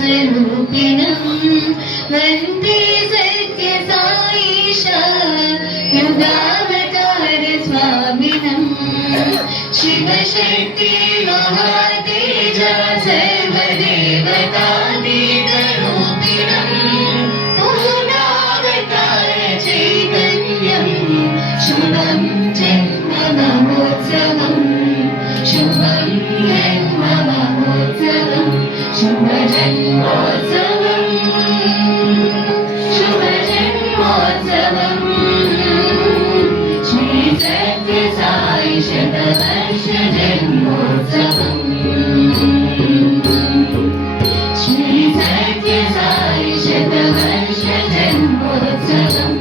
स्वरूपिणं वन्दे सत्यसाईश युगावतार स्वामिनं शिवशक्ति महातेज सर्वदेवतादिगरूपिणं पूर्णावतार चैतन्यं शुभं जन्ममहोत्सवं शुभं जन्ममहोत्सवं शुभजन्मोत्सवं शुभजन्मोत्सवं श्री सत्यसाई शतवर्ष जन्मोत्सवम् श्री सत्यसाई शतवर्ष जन्मोत्सवम्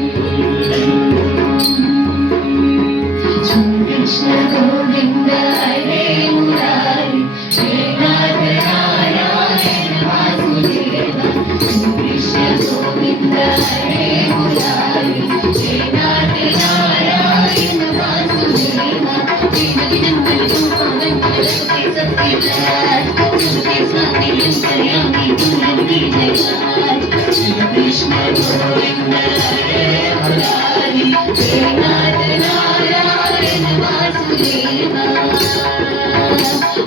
कृष्ण गोविन्द हरे मुरारी श्री नाथ नारायण वासुदेव कृष्ण गोविन्द हरे मुरारी श्री नाथ नारायण वासुदेव कृष्ण गोविन्द हरे मुरारी श्री नाथ नारायण वासुदेव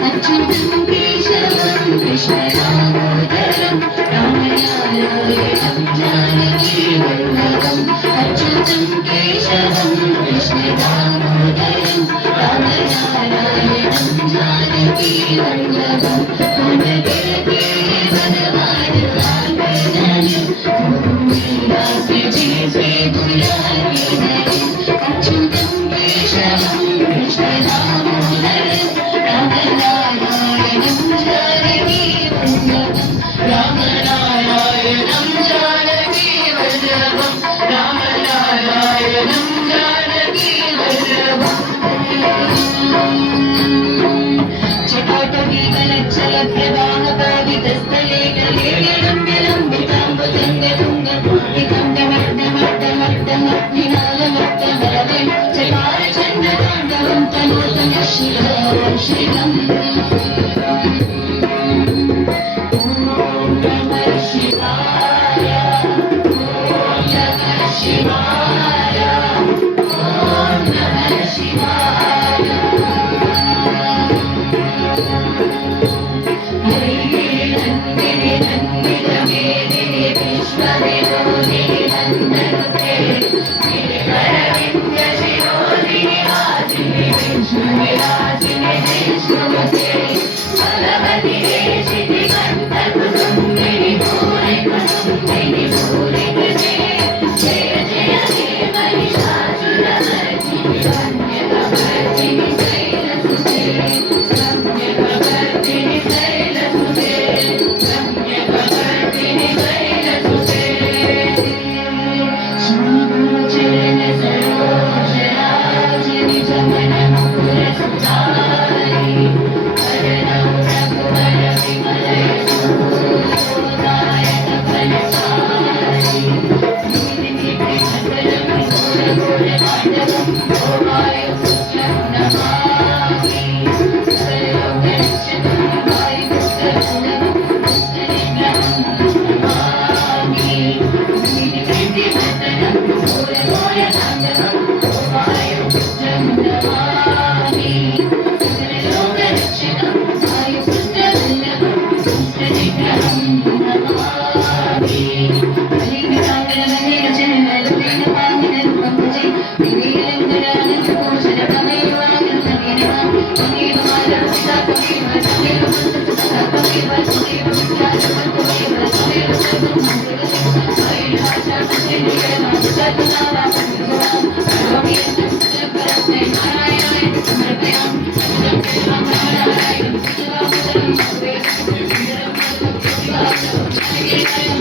अच्युतं केशवं कृष्ण दामोदरं रामनारायणं जानकी वल्लभम् अच्युतं केशवं कृष्ण दामोदरं रामनारायणं जानकी वल्लभम् पुनर्गते वनवारकाननि भूमिरासे जय पुरारी अच्युतं केशवं कृष्ण दामोदरं रामनारायणं जानकी वल्लभम् रामनारायणं जानकी वल्लभम् रामनारायणं जानकी वल्लभम् चकोटवीकलच्छल प्रवाह पावितस्थले कलेकलम्बिताम्बुजङ्गतुङ्गपुण्डिकम्बमर्दमर्दमर्दमर्दिनालमर्दमरवे चकार चन्द्रताण्डवं तनोतम शिवं शिवम् ॐ नमः शिवाय शिवाय ॐ नमः शिवाय हरे नन्दिनि नन्दितमेदिनि विश्वविनोदिनि नन्दनुते गिरिवरविन्द्यशिरोधिनि वासिनि विष्णुविराजिनि विष्णुमते फलवति देशिति कण्ठकुटुम्बिनि भूरि कुटुम्बिनि भूरि कृते जय जय हे महिषासुरमर्दिनि रम्यकपर्दिनि शैलसुते रम्यकपर्दिनि शैलसुते रम्यकपर्दिनि शैलसुते श्रीगुरुचरण सरोज निजमन मुकुरसुधारि वरदं रघुवर विमल यशोदायक फलचारि Thank you.